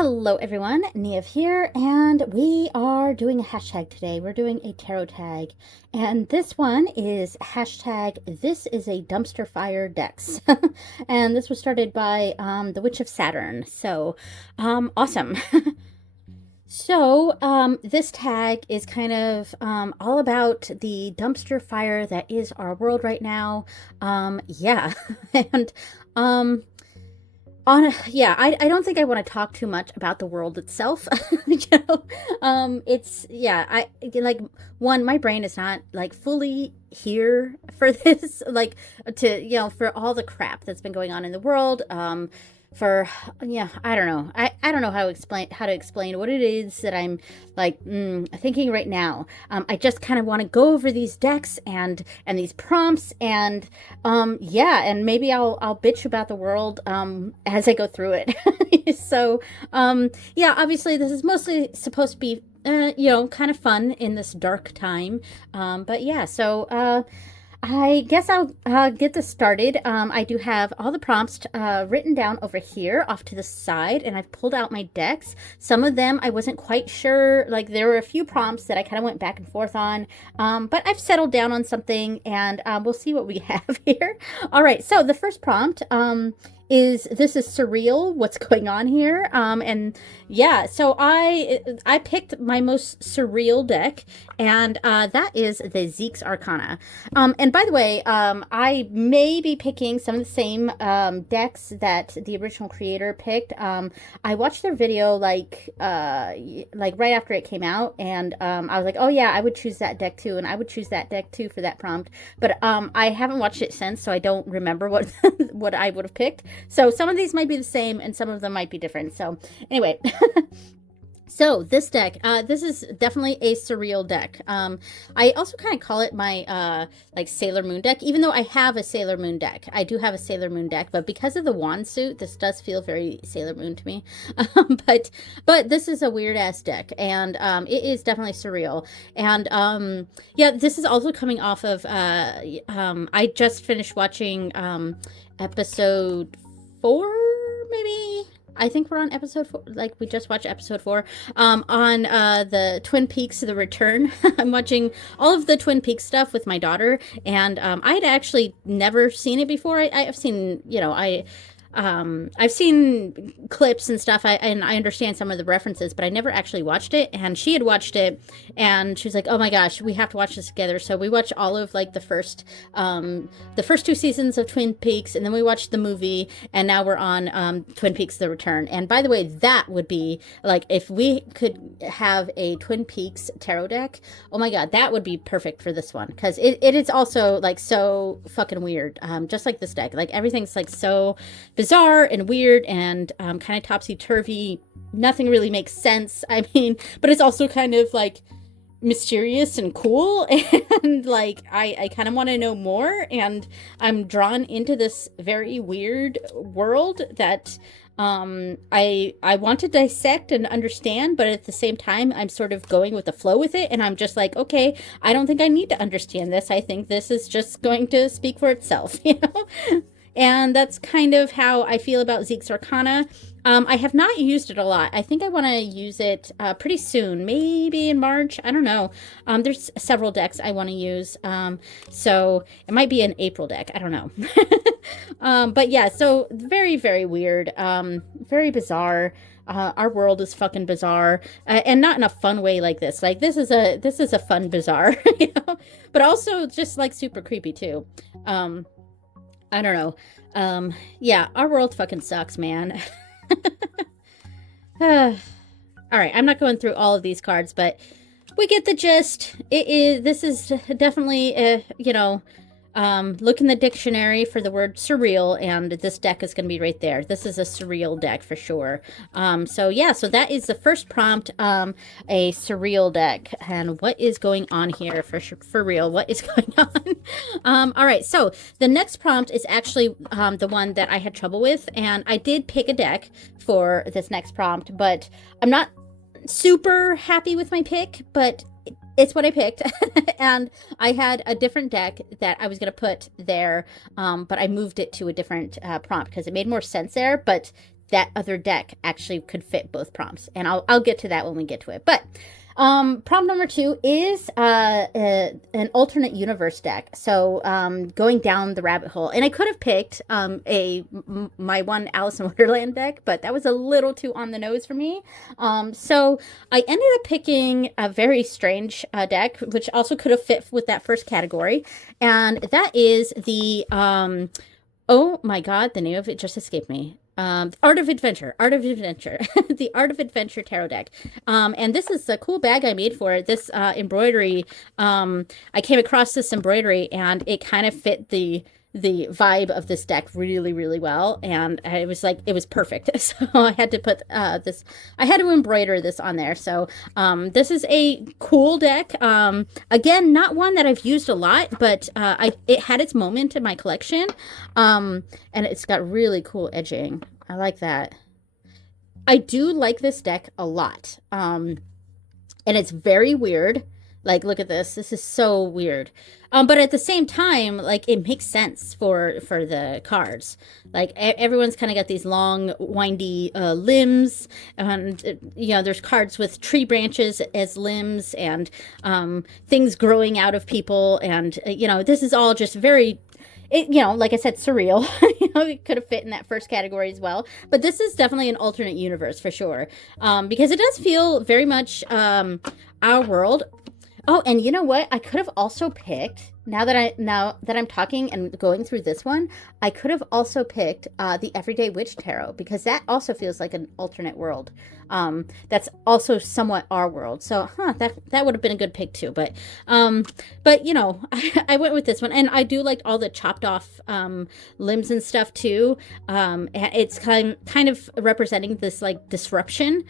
Hello everyone, Niev here, and we are doing a hashtag today. We're doing a tarot tag, and this one is hashtag this is a dumpster fire decks. And this was started by the Witch of Saturn, so awesome. So this tag is kind of all about the dumpster fire that is our world right now. Yeah, and I don't think I want to talk too much about the world itself. It's I like one. My brain is not like fully here for this, like for all the crap that's been going on in the world. For I don't know. I don't know how to explain what it is that I'm like thinking right now. I just kind of want to go over these decks and these prompts and and maybe I'll bitch about the world as I go through it. So obviously this is mostly supposed to be kind of fun in this dark time. I guess I'll get this started. I do have all the prompts written down over here off to the side, and I've pulled out my decks. Some of them I wasn't quite sure, like there were a few prompts that I kind of went back and forth on, but I've settled down on something, and we'll see what we have here. All right, so the first prompt this is surreal, what's going on here. So I picked my most surreal deck, and that is the Zeke's Arcana. And by the way, I may be picking some of the same decks that the original creator picked. I watched their video like right after it came out, and I was like, oh yeah, I would choose that deck too, and I would choose that deck too for that prompt. But I haven't watched it since, so I don't remember what what I would have picked. So some of these might be the same and some of them might be different. So anyway, so this deck, this is definitely a surreal deck. I also kind of call it my like Sailor Moon deck, even though I have a Sailor Moon deck. I do have a Sailor Moon deck, but because of the wand suit, this does feel very Sailor Moon to me. But this is a weird ass deck, and it is definitely surreal. And this is also coming off of I just finished watching episode 4, maybe. I think we're on episode 4. Like, we just watched episode 4 on the Twin Peaks: The Return. I'm watching all of the Twin Peaks stuff with my daughter, and I'd actually never seen it before. I've seen, I've seen clips and stuff, and I understand some of the references, but I never actually watched it. And she had watched it, and she was like, "Oh my gosh, we have to watch this together." So we watched all of like the first 2 seasons of Twin Peaks, and then we watched the movie, and now we're on Twin Peaks: The Return. And by the way, that would be like if we could have a Twin Peaks tarot deck. Oh my god, that would be perfect for this one, because it is also like so fucking weird, just like this deck. Like everything's like so bizarre and weird and kind of topsy-turvy. Nothing really makes sense. I mean, but it's also kind of like mysterious and cool, and like I kind of want to know more, and I'm drawn into this very weird world that I want to dissect and understand, but at the same time I'm sort of going with the flow with it, and I'm just like, okay, I don't think I need to understand this. I think this is just going to speak for itself, And that's kind of how I feel about Zeke's Arcana. I have not used it a lot. I think I want to use it pretty soon, maybe in March. I don't know. There's several decks I want to use. So it might be an April deck. I don't know. But yeah, so very, very weird. Very bizarre. Our world is fucking bizarre, and not in a fun way like this. Like this is a fun bizarre, but also just like super creepy too. I don't know. Our world fucking sucks, man. All right, I'm not going through all of these cards, but we get the gist. This is definitely, look in the dictionary for the word surreal, and this deck is going to be right there. This is a surreal deck for sure. So that is the first prompt, a surreal deck. And what is going on here for real? What is going on? All right, so the next prompt is actually the one that I had trouble with, and I did pick a deck for this next prompt, but I'm not super happy with my pick, but it's what I picked. And I had a different deck that I was going to put there, but I moved it to a different prompt because it made more sense there. But that other deck actually could fit both prompts, and I'll get to that when we get to it. But prompt number 2 is an alternate universe deck. So going down the rabbit hole, and I could have picked my one Alice in Wonderland deck, but that was a little too on the nose for me. So I ended up picking a very strange deck, which also could have fit with that first category, and that is the oh my god, the name of it just escaped me. Art of Adventure, the Art of Adventure tarot deck. And this is a cool bag I made for it. This embroidery, I came across this embroidery and it kind of fit the vibe of this deck really, really well. And it was like, it was perfect. So I had to put I had to embroider this on there. So this is a cool deck. Again, not one that I've used a lot, but it had its moment in my collection. And it's got really cool edging. I like that. I do like this deck a lot. And it's very weird. Like, look at this. This is so weird. But at the same time, like, it makes sense for the cards. Like, everyone's kind of got these long, windy limbs. And, you know, there's cards with tree branches as limbs and things growing out of people. And, you know, this is all just very... you know, like I said, surreal. You know, it could have fit in that first category as well. But this is definitely an alternate universe for sure. Because it does feel very much our world. Oh, and you know what? I could have also picked, now that I'm talking and going through this one, I could have also picked the Everyday Witch Tarot, because that also feels like an alternate world. That's also somewhat our world. So, that would have been a good pick too. But you know, I went with this one, and I do like all the chopped off limbs and stuff too. It's kind of representing this like disruption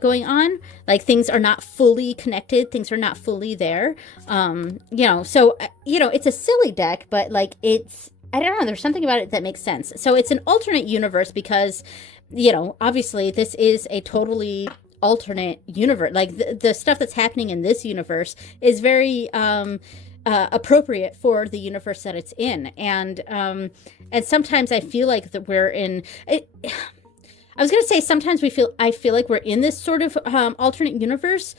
going on. Like, things are not fully connected, things are not fully there. You know, so you know, it's a silly deck, but like, I don't know, there's something about it that makes sense. So it's an alternate universe because, you know, obviously this is a totally alternate universe. Like, the stuff that's happening in this universe is very appropriate for the universe that it's in. And sometimes I feel like that we're in it. I was going to say, sometimes I feel like we're in this sort of alternate universe,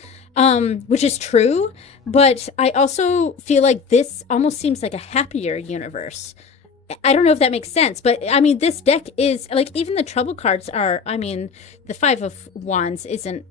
which is true, but I also feel like this almost seems like a happier universe. I don't know if that makes sense, but I mean, this deck is like, even the trouble cards are, I mean, the Five of Wands isn't,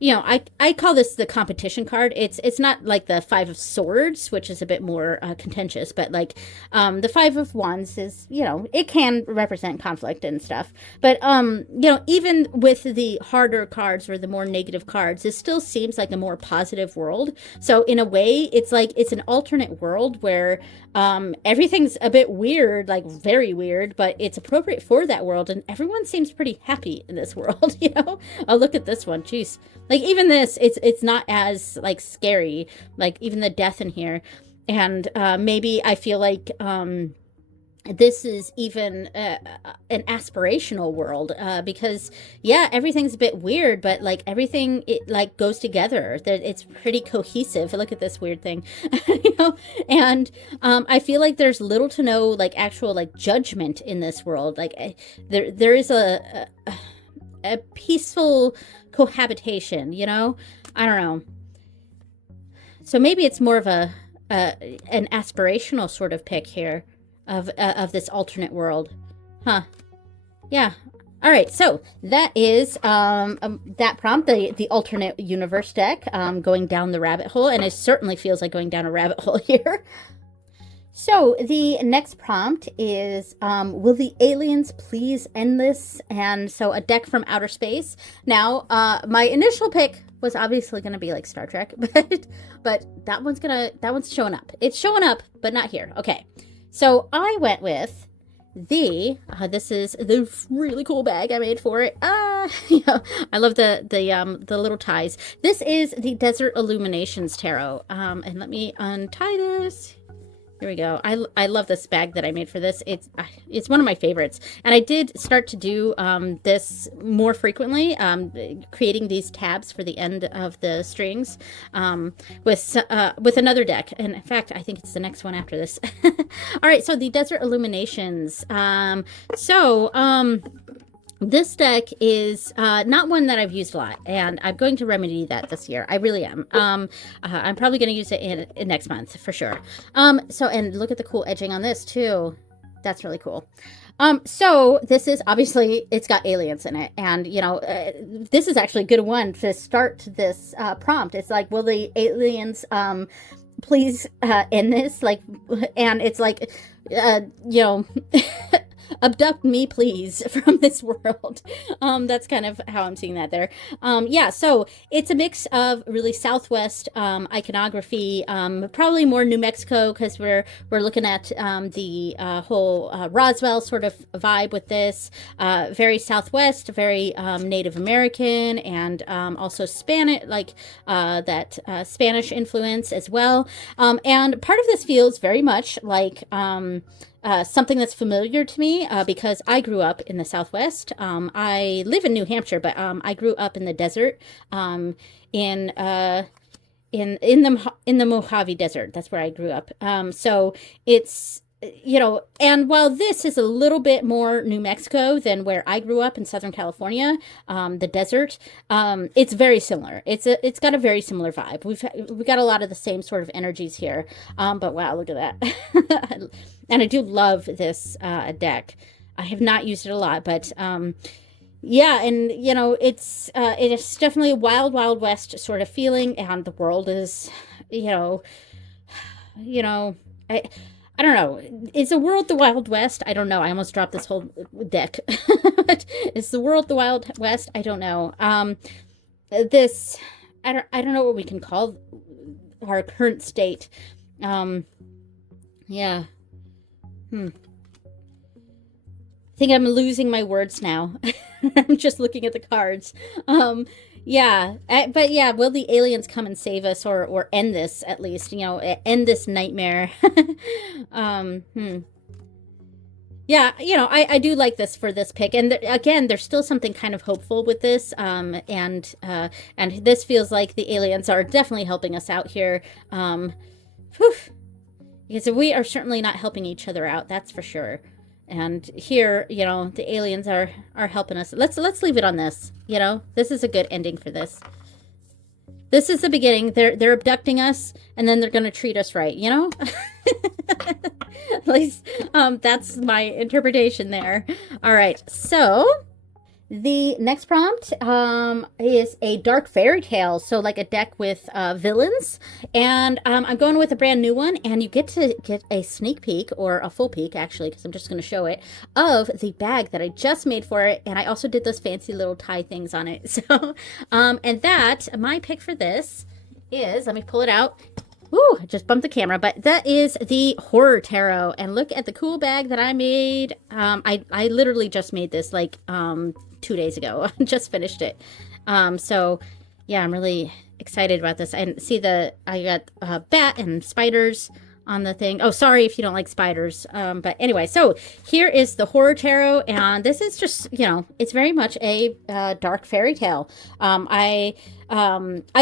you know, I call this the competition card. It's not like the Five of Swords, which is a bit more contentious, but like the Five of Wands is, you know, it can represent conflict and stuff. But you know, even with the harder cards or the more negative cards, it still seems like a more positive world. So in a way, it's like it's an alternate world where everything's a bit weird, like very weird, but it's appropriate for that world, and everyone seems pretty happy in this world. You know, oh, look at this one, jeez. Like, even this, it's not as like scary, like even the death in here. And maybe I feel like this is even an aspirational world, because yeah, everything's a bit weird, but like everything, it like goes together, that it's pretty cohesive. Look at this weird thing. You know, and I feel like there's little to no like actual like judgment in this world. Like there is a peaceful cohabitation, you know? I don't know. So maybe it's more of an aspirational sort of pick here of this alternate world. Huh. Yeah. All right, so that is that prompt, the alternate universe deck, going down the rabbit hole, and it certainly feels like going down a rabbit hole here. So the next prompt is, will the aliens please end this? And so a deck from outer space. Now, my initial pick was obviously going to be like Star Trek, but that one's showing up. It's showing up, but not here. Okay. So I went with this is the really cool bag I made for it. Yeah, I love the little ties. This is the Desert Illuminations Tarot. And let me untie this. Here we go. I love this bag that I made for this. It's one of my favorites. And I did start to do this more frequently, creating these tabs for the end of the strings with another deck. And in fact, I think it's the next one after this. All right, so the Desert Illuminations. This deck is not one that I've used a lot, and I'm going to remedy that this year. I really am. I'm probably going to use it in next month for sure. And look at the cool edging on this too. That's really cool. So this is obviously, it's got aliens in it, and this is actually a good one to start this prompt. It's like, will the aliens please end this? Like, and it's like, abduct me please from this world. That's kind of how I'm seeing that there. Yeah, so it's a mix of really Southwest iconography, probably more New Mexico, because we're looking at the whole Roswell sort of vibe with this. Very Southwest, very Native American, and also Spanish, like that Spanish influence as well. And part of this feels very much like something that's familiar to me because I grew up in the Southwest. I live in New Hampshire, but I grew up in the desert, in the Mojave Desert. That's where I grew up. So it's, and while this is a little bit more New Mexico than where I grew up in Southern California, the desert, it's very similar. It's got a very similar vibe. We've got a lot of the same sort of energies here. But wow, look at that. And I do love this deck. I have not used it a lot, but yeah, and it is definitely a wild, wild west sort of feeling, and the world is, I don't know. Is the world the Wild West? I don't know. I almost dropped this whole deck. Is the world the Wild West? I don't know. This, I don't know what we can call our current state. Yeah. I think I'm losing my words now. I'm just looking at the cards. Yeah, but yeah, will the aliens come and save us, or end this at least? End this nightmare. Yeah, I do like this for this pick, and again, there's still something kind of hopeful with this. And this feels like the aliens are definitely helping us out here. Whew, because we are certainly not helping each other out. That's for sure. And here, the aliens are helping us. Let's leave it on this. This is a good ending for this. This is the beginning. They're abducting us, and then they're gonna treat us right. At least that's my interpretation there. All right, so the next prompt is a dark fairy tale, so like a deck with villains, and I'm going with a brand new one, and you get to get a sneak peek, or a full peek actually, because I'm just going to show it, of the bag that I just made for it, and I also did those fancy little tie things on it. So and that, my pick for this is, let me pull it out. Ooh, I just bumped the camera, but that is the Horror Tarot, and look at the cool bag that I made. I literally just made this like 2 days ago. Just finished it. So yeah, I'm really excited about this. And see, I got a bat and spiders on the thing. Oh, sorry if you don't like spiders. But anyway, so here is the Horror Tarot, and this is just, it's very much a dark fairy tale. I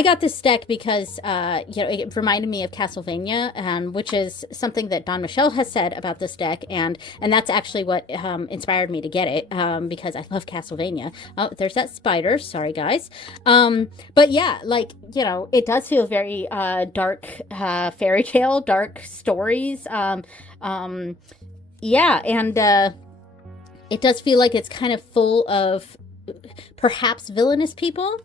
got this deck because, it reminded me of Castlevania, which is something that Don Michelle has said about this deck, and that's actually what inspired me to get it, because I love Castlevania. Oh, there's that spider. Sorry, guys. But yeah, like, it does feel very dark fairy tale, dark stories. Yeah, and it does feel like it's kind of full of perhaps villainous people.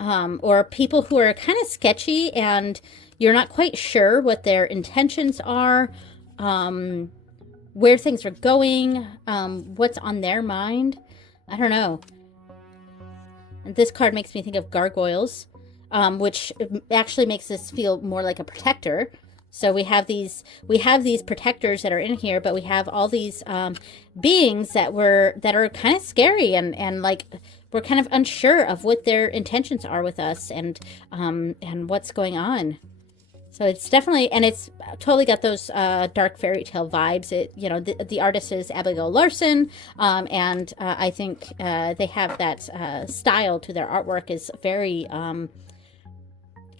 Or people who are kind of sketchy, and you're not quite sure what their intentions are, where things are going, what's on their mind. I don't know. And this card makes me think of gargoyles, which actually makes this feel more like a protector. So we have these protectors that are in here, but we have all these beings that are kind of scary, and like, we're kind of unsure of what their intentions are with us, and what's going on. So it's definitely, and it's totally got those dark fairy tale vibes. The artist is Abigail Larson, and I think they have that style to their artwork, is very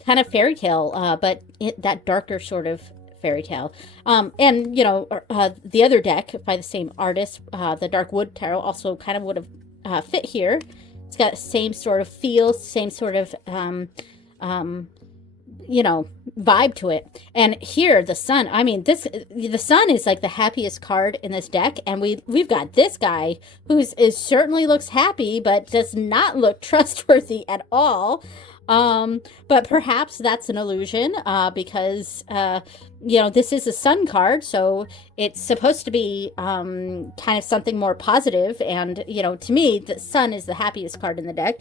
kind of fairy tale, but that darker sort of fairy tale. And the other deck by the same artist, the Dark Wood Tarot, also kind of would have fit here. It's got the same sort of feel, same sort of you know, vibe to it. And here, the sun, I mean, the sun is like the happiest card in this deck, and we've got this guy who's certainly looks happy, but does not look trustworthy at all. But perhaps that's an illusion, because you know, this is a sun card, so it's supposed to be kind of something more positive. And you know, to me, the sun is the happiest card in the deck.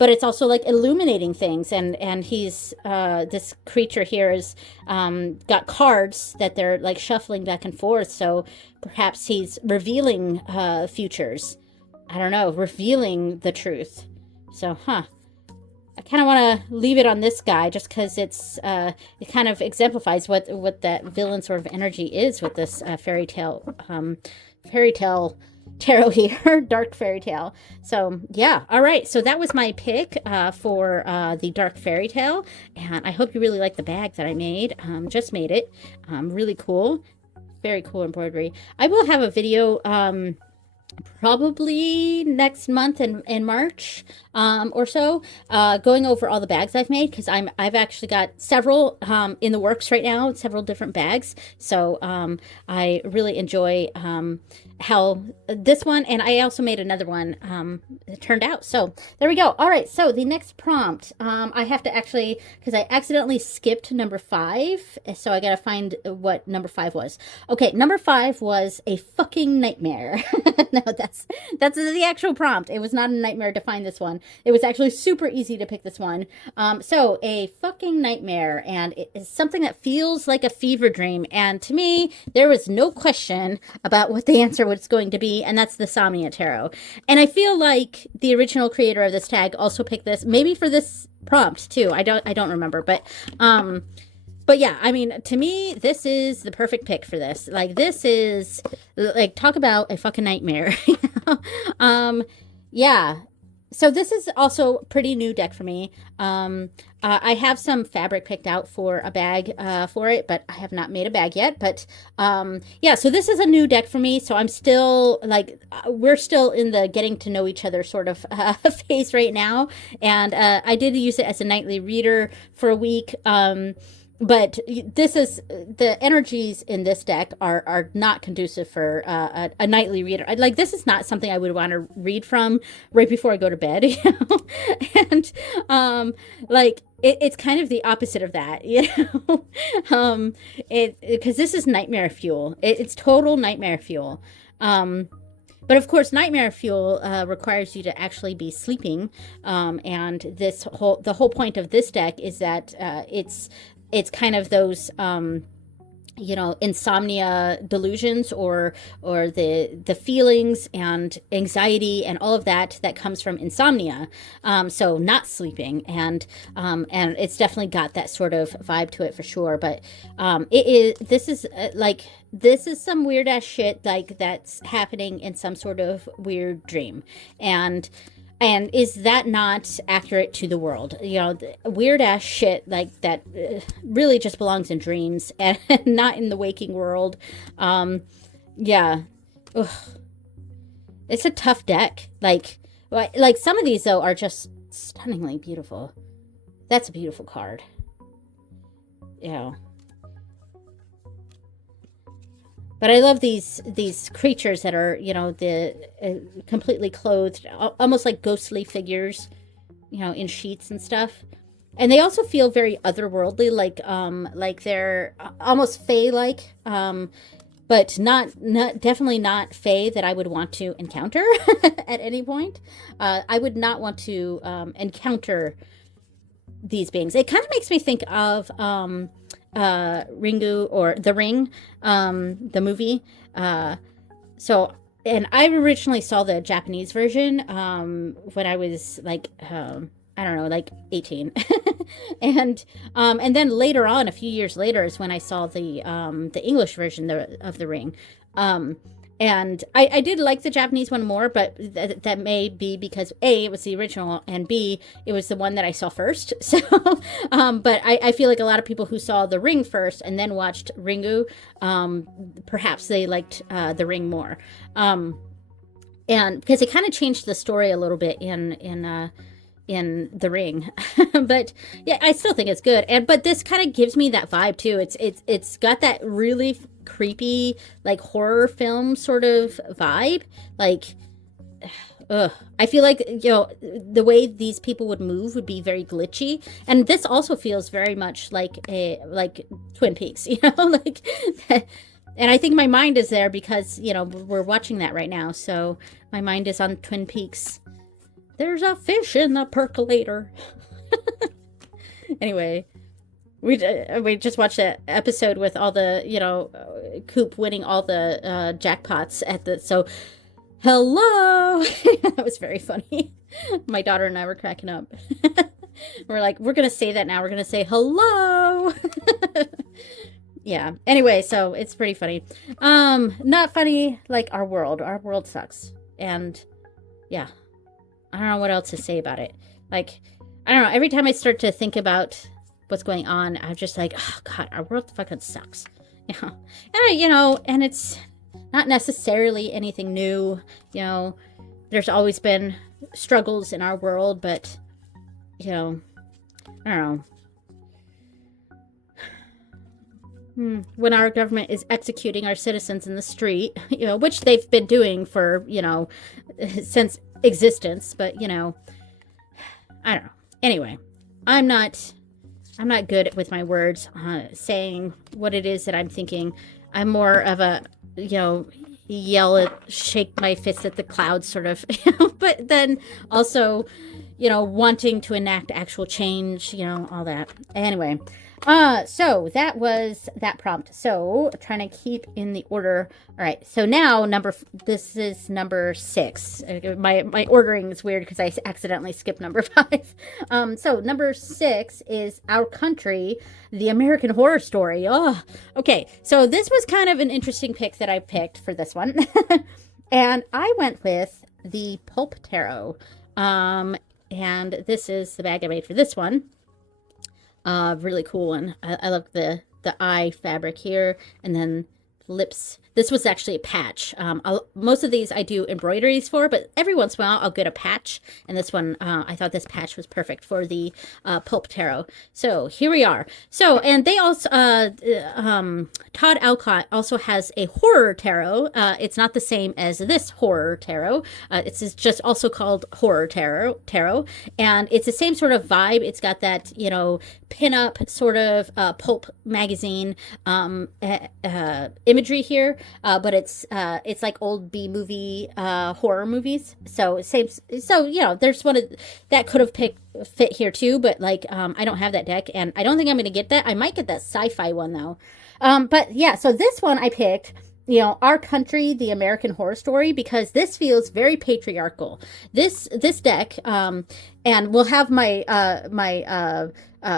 But it's also like illuminating things, and he's this creature here is got cards that they're like shuffling back and forth. So perhaps he's revealing futures. I don't know, revealing the truth. So, I kind of want to leave it on this guy just because it kind of exemplifies what that villain sort of energy is with this fairy tale tarot here, dark fairy tale. So yeah, all right, so that was my pick for the dark fairy tale, and I hope you really like the bag that I made. Just made it. Really cool, very cool embroidery. I will have a video probably next month in March or so, going over all the bags I've made, because I've actually got several in the works right now, several different bags. So I really enjoy how this one, and I also made another one, turned out. So there we go. All right, so the next prompt, I have to actually, because I accidentally skipped number 5, so I gotta find what number 5 was. Okay, number 5 was a fucking nightmare. No, that's the actual prompt. It was not a nightmare to find this one. It was actually super easy to pick this one. So a fucking nightmare, and it is something that feels like a fever dream. And to me, there was no question about what the answer was going to be, and that's the Samia Tarot. And I feel like the original creator of this tag also picked this, maybe for this prompt too. I don't remember, but yeah, I mean, to me, this is the perfect pick for this. Like, this is, like, talk about a fucking nightmare. Yeah. So this is also a pretty new deck for me. I have some fabric picked out for a bag for it, but I have not made a bag yet. But yeah, so this is a new deck for me. So I'm still, like, we're still in the getting to know each other sort of phase right now. And I did use it as a nightly reader for a week. But this is, the energies in this deck are not conducive for a nightly reader. Like, this is not something I would want to read from right before I go to bed, you know? And like, it's kind of the opposite of that, you know? Because this is nightmare fuel. It's total nightmare fuel. But of course, nightmare fuel requires you to actually be sleeping, and the whole point of this deck is that it's kind of those you know, insomnia delusions, or the feelings and anxiety and all of that comes from insomnia, so not sleeping, and it's definitely got that sort of vibe to it for sure. But this is some weird ass shit, like, that's happening in some sort of weird dream, and is that not accurate to the world? You know, weird ass shit like that really just belongs in dreams and not in the waking world. Yeah. Ugh. It's a tough deck. Like some of these, though, are just stunningly beautiful. That's a beautiful card. Yeah. But I love these creatures that are, you know, the completely clothed, almost like ghostly figures, you know, in sheets and stuff. And they also feel very otherworldly, like they're almost fae-like, but not definitely not fae that I would want to encounter at any point. I would not want to encounter these beings. It kind of makes me think of Ringu, or The Ring, the movie. So, and I originally saw the Japanese version when I was like I don't know, like 18. And then later on, a few years later, is when I saw the English version of The Ring. And I did like the Japanese one more, but that may be because A, it was the original, and B, it was the one that I saw first. So, but I feel like a lot of people who saw The Ring first and then watched Ringu, perhaps they liked The Ring more. and because it kind of changed the story a little bit in The Ring. But yeah, I still think it's good. And but this kind of gives me that vibe too. It's got that really creepy like horror film sort of vibe. Like I feel like, the way these people would move would be very glitchy, and this also feels very much like Twin Peaks, like. And I think my mind is there because we're watching that right now, so my mind is on Twin Peaks. There's a fish in the percolator. Anyway, we just watched that episode with all the Coop winning all the jackpots at the so. Hello. That was very funny. My daughter and I were cracking up. We're like, we're gonna say that now. We're gonna say hello. Yeah. Anyway, so it's pretty funny. Not funny like our world. Our world sucks. And yeah. I don't know what else to say about it. Like, I don't know. Every time I start to think about what's going on, I'm just like, oh God, our world fucking sucks. And it's not necessarily anything new. There's always been struggles in our world, but I don't know. When our government is executing our citizens in the street, which they've been doing for, since existence, but I don't know. Anyway, I'm not good with my words, saying what it is that I'm thinking. I'm more of a yell at, shake my fist at the clouds sort of, but then also, wanting to enact actual change, all that. Anyway, so that was that prompt. So trying to keep in the order. All right. So now this is number 6. My ordering is weird because I accidentally skipped number 5. So number 6 is Our Country, the American Horror Story. Oh, okay. So this was kind of an interesting pick that I picked for this one. And I went with the Pulp Tarot. And this is the bag I made for this one. Really cool one. I love the eye fabric here, and then lips. This was actually a patch. Most of these I do embroideries for, but every once in a while I'll get a patch. And this one, I thought this patch was perfect for the Pulp Tarot. So here we are. So, and they also, Todd Alcott also has a horror tarot. It's not the same as this horror tarot. It's just also called horror tarot. And it's the same sort of vibe. It's got that, pin-up sort of pulp magazine imagery here. But it's like old B movie horror movies. So same. So there's one that could have fit here too. But like I don't have that deck, and I don't think I'm going to get that. I might get that sci-fi one though. But yeah. So this one I picked. Our Country, the American Horror Story, because this feels very patriarchal. This deck, and we'll have my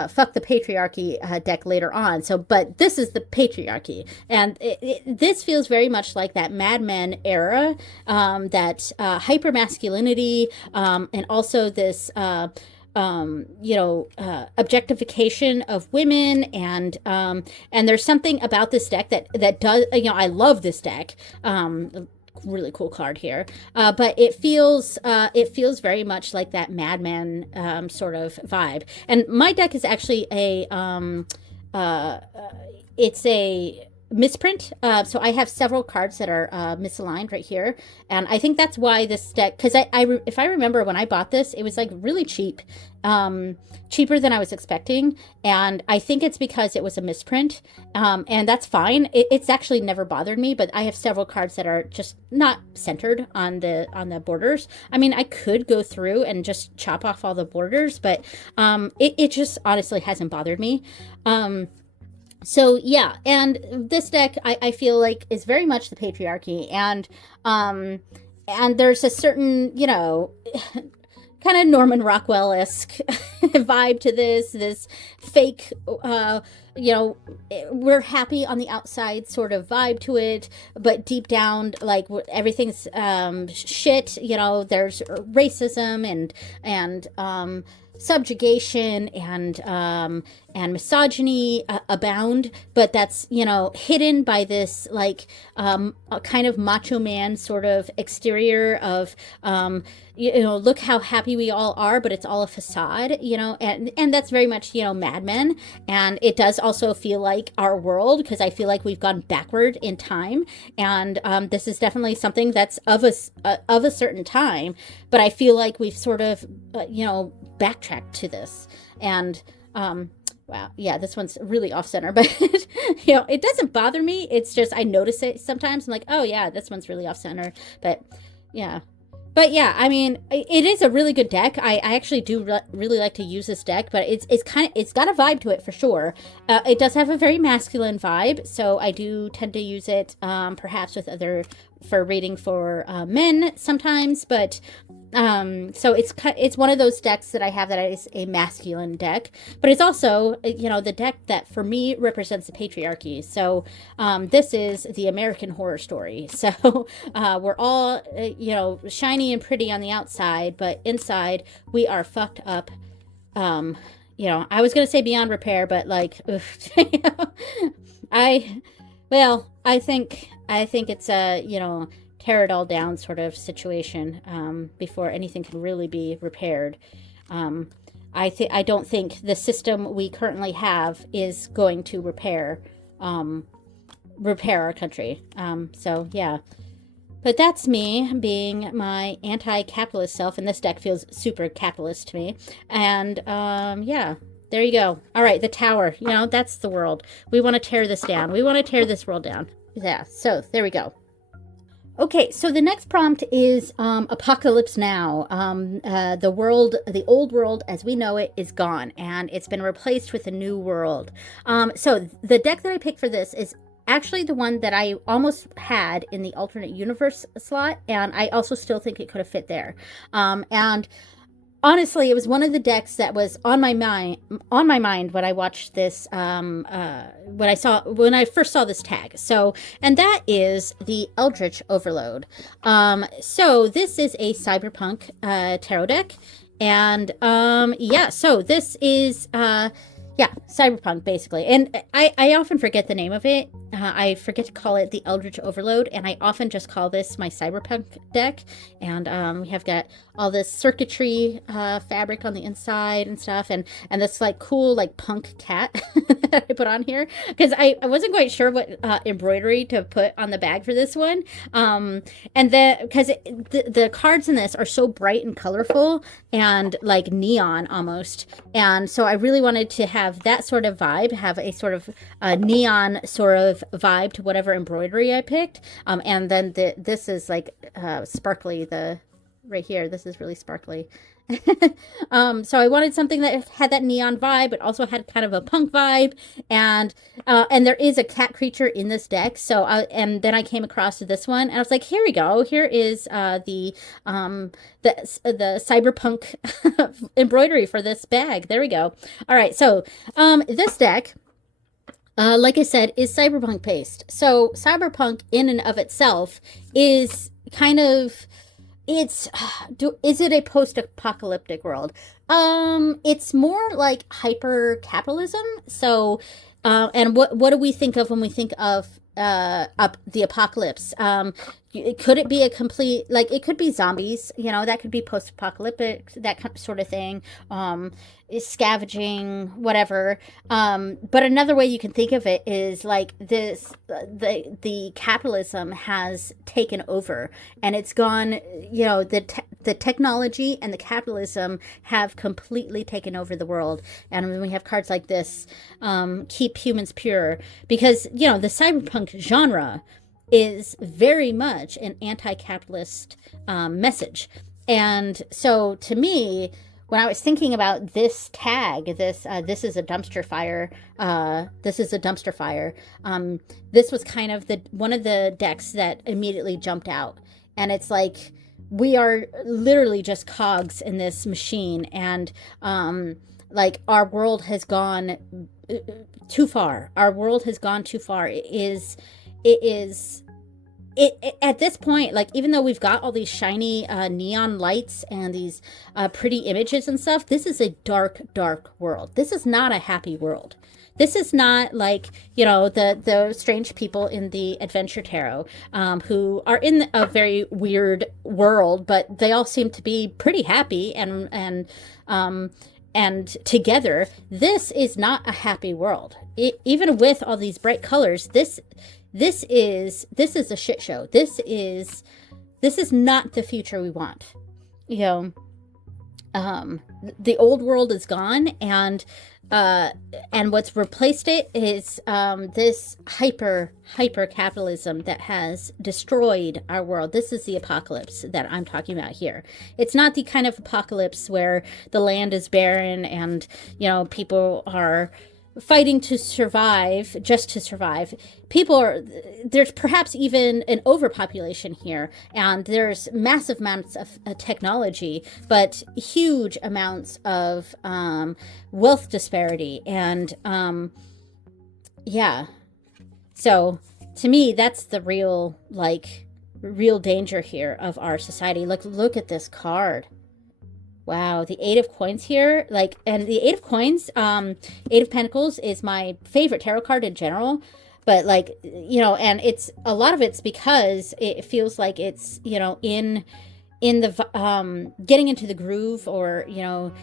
Fuck the Patriarchy deck later on. So, but this is the patriarchy, and this feels very much like that Mad Men era, that hyper masculinity, and also this objectification of women, and there's something about this deck that does, I love this deck. Really cool card here, but it feels very much like that Mad Men sort of vibe. And my deck is actually it's a misprint, so I have several cards that are misaligned right here, and I think that's why this deck, because if I remember when I bought this, it was like really cheap, cheaper than I was expecting, and I think it's because it was a misprint, and that's fine. It's actually never bothered me, but I have several cards that are just not centered on the borders. I mean, I could go through and just chop off all the borders, but it just honestly hasn't bothered me. So yeah, and this deck I feel like is very much the patriarchy, and there's a certain, kind of Norman Rockwell-esque vibe to this fake, you know, we're happy on the outside sort of vibe to it, but deep down, like everything's shit. You know, there's racism and subjugation and misogyny abound, but that's, you know, hidden by this like a kind of macho man sort of exterior of you know, look how happy we all are, but it's all a facade, you know, and that's very much, you know, Mad Men. And it does also feel like our world, because I feel like we've gone backward in time, and this is definitely something that's of a certain time, but I feel like we've sort of you know, backtracked to this. And wow, yeah, this one's really off center, but you know, it doesn't bother me. It's just I notice it sometimes. I'm like, oh yeah, this one's really off center. But yeah. But yeah, I mean, it is a really good deck. I actually do really like to use this deck, but it's got a vibe to it for sure. It does have a very masculine vibe, so I do tend to use it perhaps for rating for men sometimes, but so it's one of those decks that I have that is a masculine deck, but it's also, you know, the deck that for me represents the patriarchy. So this is the American Horror Story. So we're all you know, shiny and pretty on the outside, but inside we are fucked up. You know, I was gonna say beyond repair, but like, you know, I think it's a, you know, tear it all down sort of situation before anything can really be repaired. I don't think the system we currently have is going to repair our country. So yeah, but that's me being my anti-capitalist self, and this deck feels super capitalist to me. And yeah, there you go. All right, the tower. You know, that's the world. We want to tear this down. We want to tear this world down. Yeah. So there we go. Okay, so the next prompt is Apocalypse Now. The old world as we know it is gone, and it's been replaced with a new world. So the deck that I picked for this is actually the one that I almost had in the alternate universe slot, and I also still think it could have fit there. And honestly, it was one of the decks that was on my mind when I watched this, when I first saw this tag. So, and that is the Eldritch Overload. So this is a cyberpunk tarot deck, and yeah, so this is yeah, cyberpunk basically. And I often forget the name of it. I forget to call it the Eldritch Overload, and I often just call this my cyberpunk deck. And we have got all this circuitry fabric on the inside and stuff, and this like cool like punk cat that I put on here, because I wasn't quite sure what embroidery to put on the bag for this one. And then because the cards in this are so bright and colorful and like neon almost, and so I really wanted to have that sort of vibe, have a sort of neon sort of vibe to whatever embroidery I picked. And then this is like sparkly, right here, this is really sparkly. So I wanted something that had that neon vibe, but also had kind of a punk vibe, and there is a cat creature in this deck. So and then I came across this one, and I was like, here we go. Here is the cyberpunk embroidery for this bag. There we go. All right, so this deck, like I said, is cyberpunk based. So cyberpunk in and of itself is kind of, is it a post-apocalyptic world? It's more like hyper capitalism. So and what do we think of when we think of the apocalypse? Could it be a complete, like, it could be zombies, you know, that could be post-apocalyptic, that sort of thing, scavenging, whatever. But another way you can think of it is like this, the capitalism has taken over, and it's gone, you know, the technology and the capitalism have completely taken over the world. And when we have cards like this, keep humans pure, because, you know, the cyberpunk genre is very much an anti-capitalist message. And so to me, when I was thinking about this tag, this is a dumpster fire. This is a dumpster fire. This was kind of one of the decks that immediately jumped out. And it's like, we are literally just cogs in this machine, and like our world has gone too far. Our world has gone too far. It at this point, like, even though we've got all these shiny neon lights and these pretty images and stuff, this is a dark world. This is not a happy world. This is not like, you know, the strange people in the Adventure Tarot, who are in a very weird world, but they all seem to be pretty happy and together. This is not a happy world. Even with all these bright colors, this is a shit show. This is not the future we want. You know, the old world is gone, and what's replaced it is this hyper capitalism that has destroyed our world. This is the apocalypse that I'm talking about here. It's not the kind of apocalypse where the land is barren and, you know, people are fighting to survive, just to survive. There's perhaps even an overpopulation here, and there's massive amounts of technology, but huge amounts of wealth disparity. And yeah, so to me, that's the real danger here of our society. Look at this card. Wow, the Eight of Coins here, and the Eight of Coins, Eight of Pentacles is my favorite tarot card in general, but you know, and a lot of it's because it feels like it's, you know, in the getting into the groove, or, you know,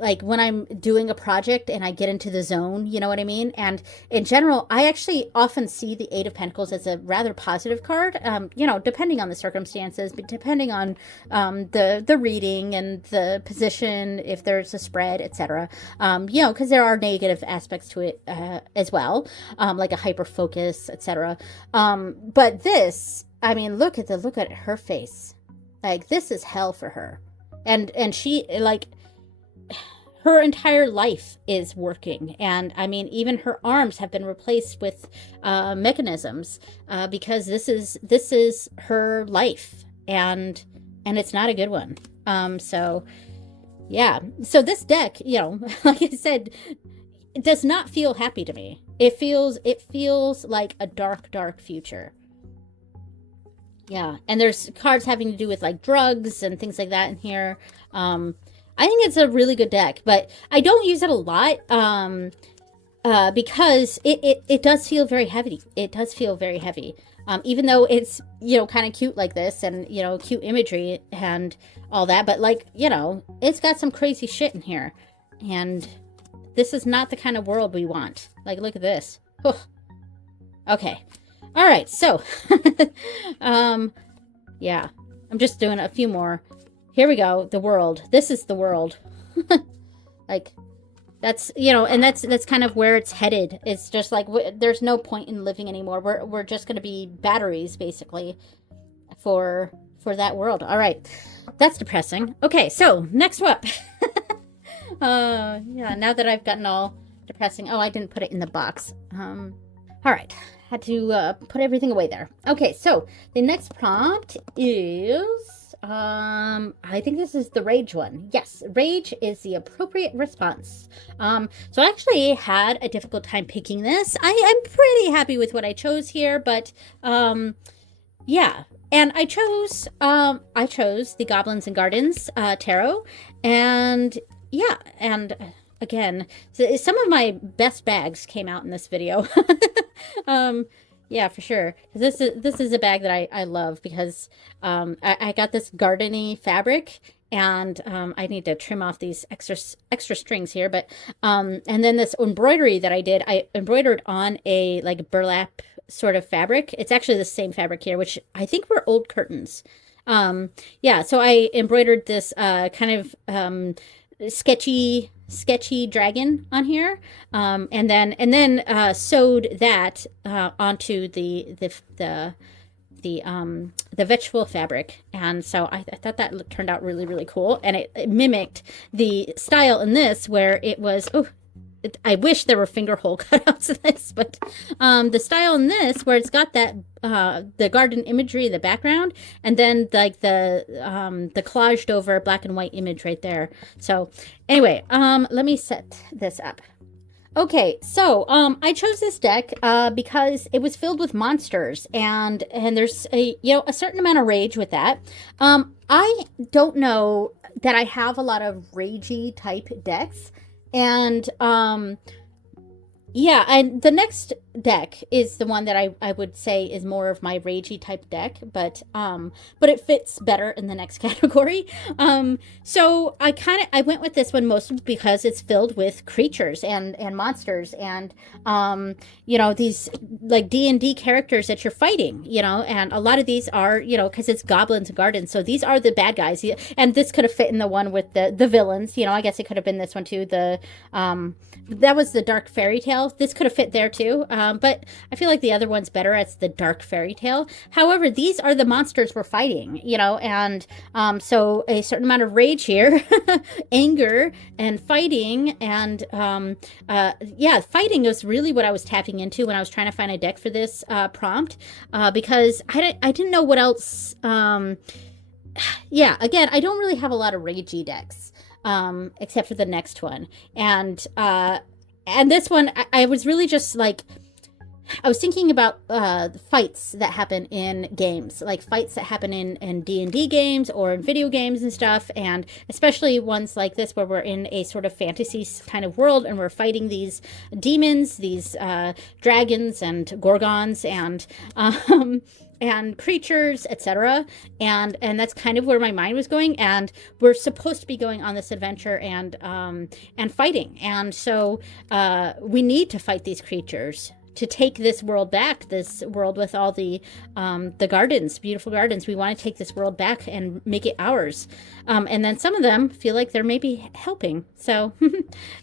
like when I'm doing a project and I get into the zone, you know what I mean? And in general, I actually often see the Eight of Pentacles as a rather positive card, you know, depending on the circumstances, but depending on the reading and the position, if there's a spread, etc. You know, because there are negative aspects to it as well, like a hyper focus, etc. But this, I mean, look at her face. Like, this is hell for her. And she, like, her entire life is working. And I mean, even her arms have been replaced with mechanisms because this is her life, and it's not a good one. So yeah. So this deck, you know, like I said, it does not feel happy to me. It feels like a dark future. Yeah, and there's cards having to do with like drugs and things like that in here. I think it's a really good deck, but I don't use it a lot because it does feel very heavy. It does feel very heavy, even though it's, you know, kind of cute like this, and, you know, cute imagery and all that. But, like, you know, it's got some crazy shit in here, and this is not the kind of world we want. Like, look at this. Okay. All right, so, yeah, I'm just doing a few more. Here we go, the world. This is the world. Like, that's, you know, and that's kind of where it's headed. It's just like, there's no point in living anymore. We're just going to be batteries, basically, for that world. All right, that's depressing. Okay, so, next up. Yeah, now that I've gotten all depressing. Oh, I didn't put it in the box. All right. Had to put everything away there. Okay, so the next prompt is, I think this is the rage one. Yes, rage is the appropriate response. So I actually had a difficult time picking this. I'm pretty happy with what I chose here, but yeah. And I chose the Goblins and Gardens tarot, and yeah, and again, some of my best bags came out in this video. Yeah, for sure. This is a bag that I love because I got this gardeny fabric, and I need to trim off these extra strings here, but and then this embroidery that I embroidered on a like burlap sort of fabric. It's actually the same fabric here, which I think were old curtains. Yeah, so I embroidered this kind of sketchy dragon on here, and then sewed that onto the vegetable fabric, and so I thought that turned out really, really cool, and it mimicked the style in this, where it was I wish there were finger hole cutouts of this, but the style in this, where it's got that the garden imagery in the background, and then like the collaged over black and white image right there. So anyway, let me set this up. Okay, so I chose this deck because it was filled with monsters, and there's a certain amount of rage with that. I don't know that I have a lot of ragey type decks, and yeah, and the next deck is the one that I would say is more of my ragey type deck, but it fits better in the next category. So I went with this one mostly because it's filled with creatures and monsters and these like D&D characters that you're fighting, and a lot of these are, because it's goblins and gardens, so these are the bad guys. And this could have fit in the one with the villains, I guess it could have been this one too. That was the dark fairy tale. This could have fit there too. But I feel like the other one's better as the dark fairy tale. However, these are the monsters we're fighting, and so a certain amount of rage here, anger and fighting, and fighting is really what I was tapping into when I was trying to find a deck for this prompt, because I didn't know what else. Again, I don't really have a lot of ragey decks, except for the next one, and this one I was really just like, I was thinking about fights that happen in games, like fights that happen in D&D games or in video games and stuff, and especially ones like this where we're in a sort of fantasy kind of world and we're fighting these demons, these dragons and gorgons and creatures, etc. And that's kind of where my mind was going. And we're supposed to be going on this adventure and fighting. And so we need to fight these creatures to take this world back, this world with all the gardens, beautiful gardens. We want to take this world back and make it ours. And then some of them feel like they're maybe helping. So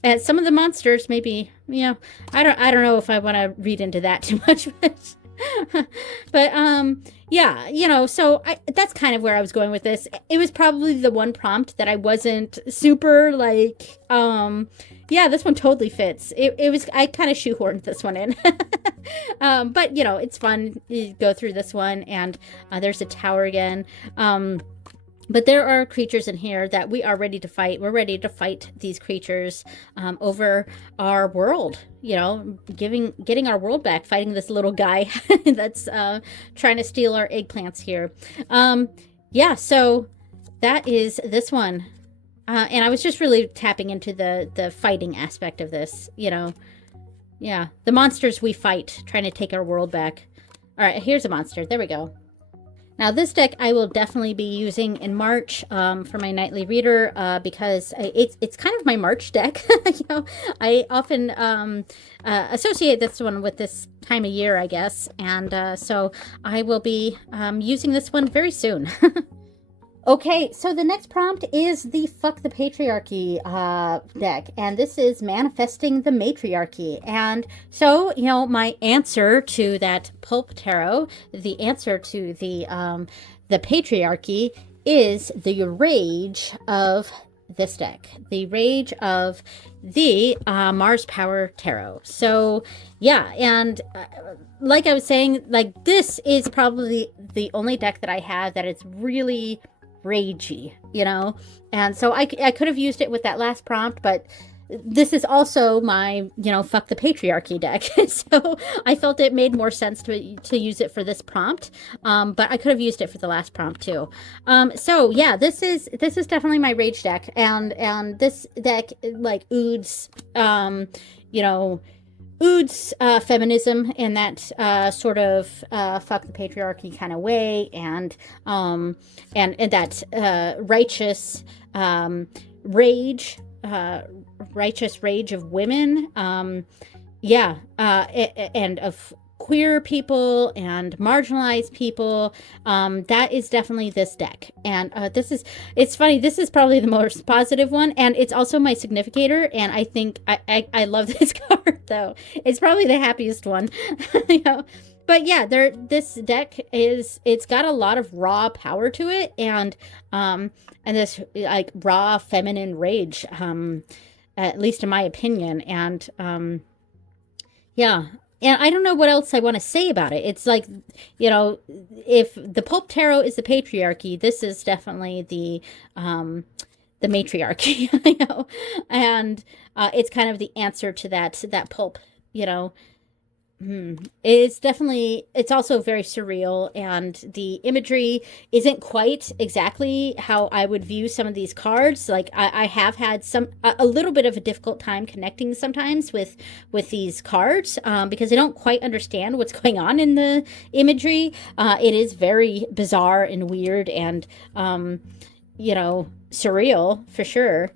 and some of the monsters maybe, I don't know if I want to read into that too much. But so that's kind of where I was going with this. It was probably the one prompt that I wasn't super like, this one totally fits. It was, I kind of shoehorned this one in. But it's fun. You go through this one, and there's a tower again. But there are creatures in here that we are ready to fight. We're ready to fight these creatures over our world, getting our world back, fighting this little guy that's trying to steal our eggplants here. So that is this one. And I was just really tapping into the fighting aspect of this, the monsters we fight, trying to take our world back. All right, here's a monster. There we go. Now, this deck I will definitely be using in March for my nightly reader because it's kind of my March deck. I often associate this one with this time of year, I guess. And so I will be using this one very soon. Okay, so the next prompt is the Fuck the Patriarchy deck, and this is Manifesting the Matriarchy. And so, my answer to that Pulp Tarot, the answer to the patriarchy is the rage of this deck, the rage of the Mars Power Tarot. So, and like I was saying, like this is probably the only deck that I have that it's really ragey, and so I could have used it with that last prompt, but this is also my fuck the patriarchy deck. So I felt it made more sense to use it for this prompt, but I could have used it for the last prompt too. This is definitely my rage deck, and this deck like oods feminism in that sort of fuck the patriarchy kind of way, and that righteous rage, righteous rage of women, and of queer people and marginalized people. That is definitely this deck. And it's funny, this is probably the most positive one, and it's also my significator, and I think I love this card though. It's probably the happiest one. But this deck it's got a lot of raw power to it, and this like raw feminine rage. at least in my opinion. And yeah. And I don't know what else I want to say about it. It's like, if the Pulp Tarot is the patriarchy, this is definitely the matriarchy, and it's kind of the answer to that pulp, you know. It's definitely, it's also very surreal, and the imagery isn't quite exactly how I would view some of these cards. Like I have had a little bit of a difficult time connecting sometimes with these cards, because I don't quite understand what's going on in the imagery. It is very bizarre and weird, and surreal for sure.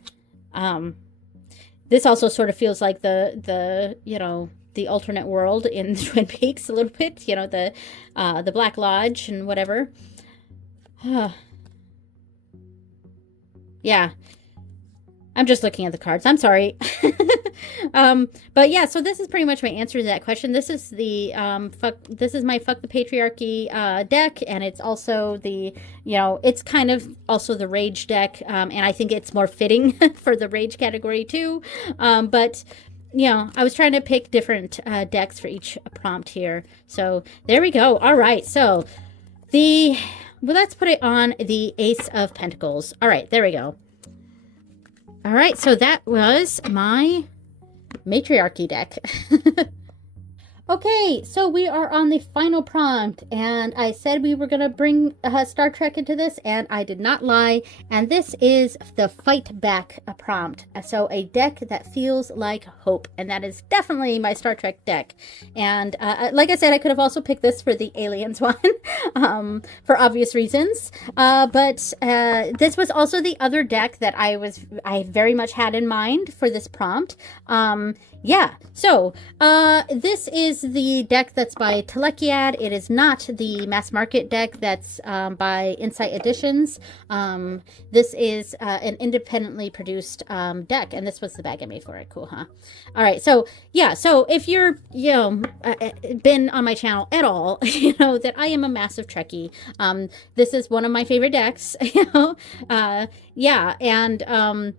Um, this also sort of feels like the alternate world in Twin Peaks a little bit. The Black Lodge and whatever. Yeah, I'm just looking at the cards. I'm sorry. But yeah, so this is pretty much my answer to that question. This is the this is my fuck the patriarchy deck, and it's also it's kind of also the rage deck, and I think it's more fitting for the rage category too. But I was trying to pick different decks for each prompt here. So there we go. All right, so let's put it on the Ace of Pentacles. All right, there we go. All right, so that was my matriarchy deck. Okay, so we are on the final prompt, and I said we were going to bring Star Trek into this, and I did not lie, and this is the Fight Back prompt. So a deck that feels like hope, and that is definitely my Star Trek deck. And like I said, I could have also picked this for the Aliens one, for obvious reasons, but this was also the other deck that I very much had in mind for this prompt. Yeah, so this is the deck that's by Telekiad. It is not the mass market deck that's by Insight Editions. This is an independently produced deck, and this was the bag I made for it. Cool, huh? All right, so yeah, so if you're been on my channel at all, you know that I am a massive Trekkie. This is one of my favorite decks. Yeah, and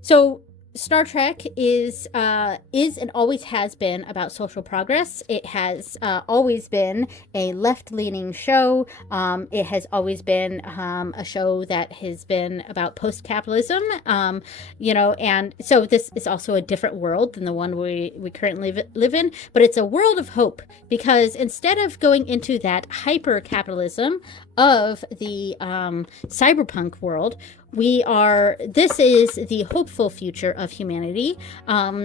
so Star Trek is and always has been about social progress. It has always been a left-leaning show. It has always been a show that has been about post-capitalism. And so this is also a different world than the one we currently live in, but it's a world of hope, because instead of going into that hyper-capitalism of the cyberpunk world, this is the hopeful future of humanity,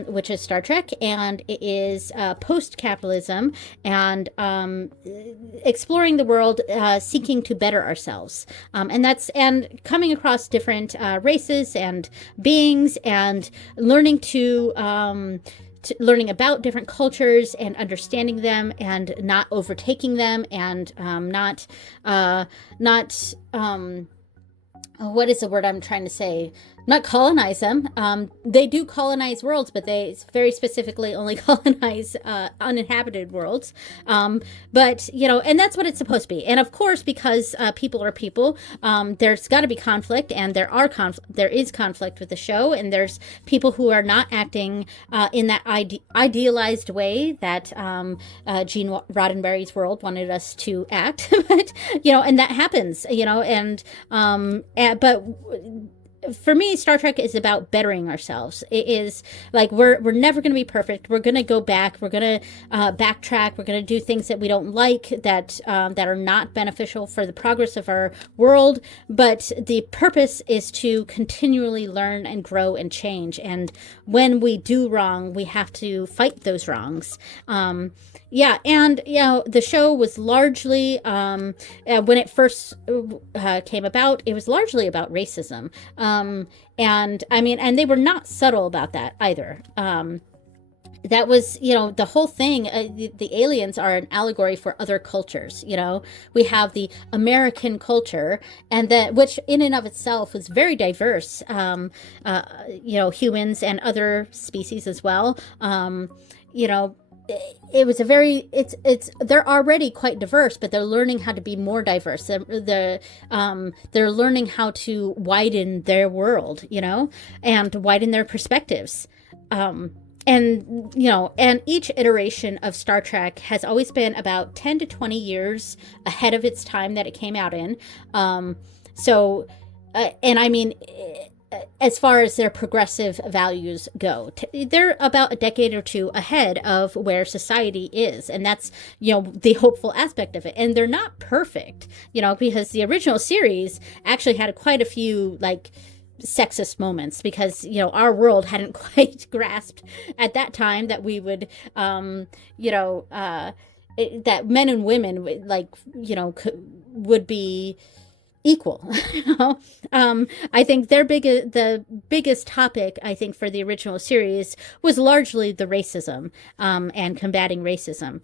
which is Star Trek, and it is post-capitalism and exploring the world, seeking to better ourselves, and coming across different races and beings, and learning learning about different cultures and understanding them, and not overtaking them, and not what is the word I'm trying to say? Not colonize them. They do colonize worlds, but they very specifically only colonize uninhabited worlds. But, and that's what it's supposed to be. And of course, because people are people, there's got to be conflict, and there is conflict with the show, and there's people who are not acting in that idealized way that Gene Roddenberry's world wanted us to act. But, and that happens, but for me, Star Trek is about bettering ourselves. It is like we're never going to be perfect. We're going to go back. We're going to backtrack. We're going to do things that we don't like, that are not beneficial for the progress of our world. But the purpose is to continually learn and grow and change. And when we do wrong, we have to fight those wrongs. Yeah, and the show was largely when it first came about, it was largely about racism, and they were not subtle about that either. That was, the whole thing. The aliens are an allegory for other cultures. We have the American culture, and which in and of itself was very diverse. Humans and other species as well. It was they're already quite diverse, but they're learning how to be more diverse. They're learning how to widen their world, and widen their perspectives. And and each iteration of Star Trek has always been about 10 to 20 years ahead of its time that it came out in. So and I mean, as far as their progressive values go, they're about a decade or two ahead of where society is. And that's, the hopeful aspect of it. And they're not perfect, because the original series actually had quite a few, like, sexist moments because our world hadn't quite grasped at that time that we would that men and women would be equal. I think the biggest topic, I think, for the original series was largely the racism, and combating racism.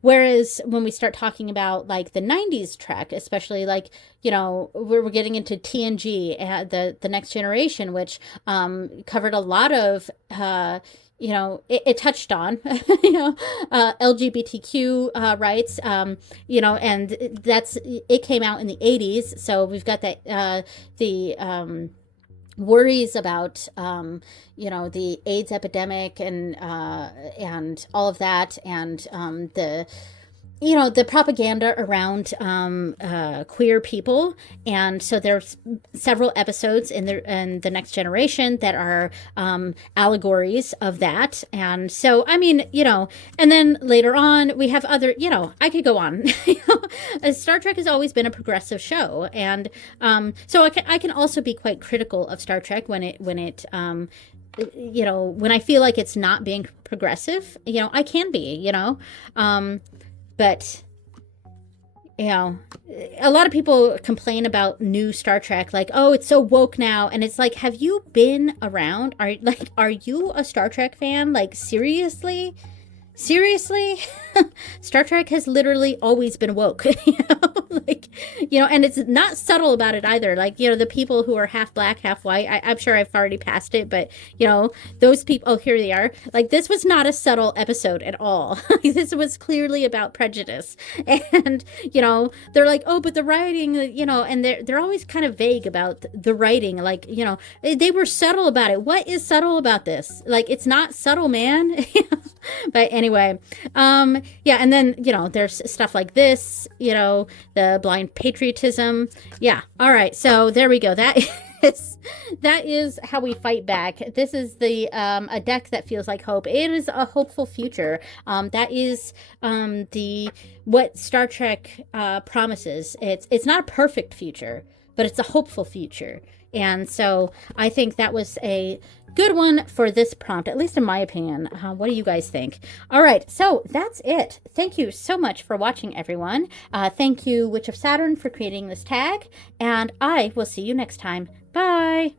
Whereas when we start talking about like the 90s Trek, especially like, we're getting into TNG, the Next Generation, which covered a lot of it touched on, LGBTQ rights, and it came out in the 80s. So we've got that, the worries about, the AIDS epidemic and all of that, and the propaganda around queer people. And so there's several episodes in the Next Generation that are allegories of that. And so, I mean, and then later on we have other, I could go on. Star Trek has always been a progressive show. And so I can also be quite critical of Star Trek when it when I feel like it's not being progressive. I can be, but, a lot of people complain about new Star Trek, like, oh, it's so woke now. And it's like, have you been around? Are you a Star Trek fan? Like, seriously? Star Trek has literally always been woke, and it's not subtle about it either. Like, the people who are half black, half white, I'm sure I've already passed it, but, those people, oh, here they are. Like, this was not a subtle episode at all. This was clearly about prejudice. And, they're like, oh, but the writing, and they're always kind of vague about the writing. Like, they were subtle about it. What is subtle about this? Like, it's not subtle, man. But anyway, and then, there's stuff like this, the blind patriotism. Yeah. All right. So there we go. That is how we fight back. This is a deck that feels like hope. It is a hopeful future. That is, what Star Trek, promises. It's not a perfect future, but it's a hopeful future. And so I think that was a good one for this prompt, at least in my opinion. What do you guys think? All right, so that's it. Thank you so much for watching, everyone. Thank you, Witch of Saturn, for creating this tag, and I will see you next time. Bye!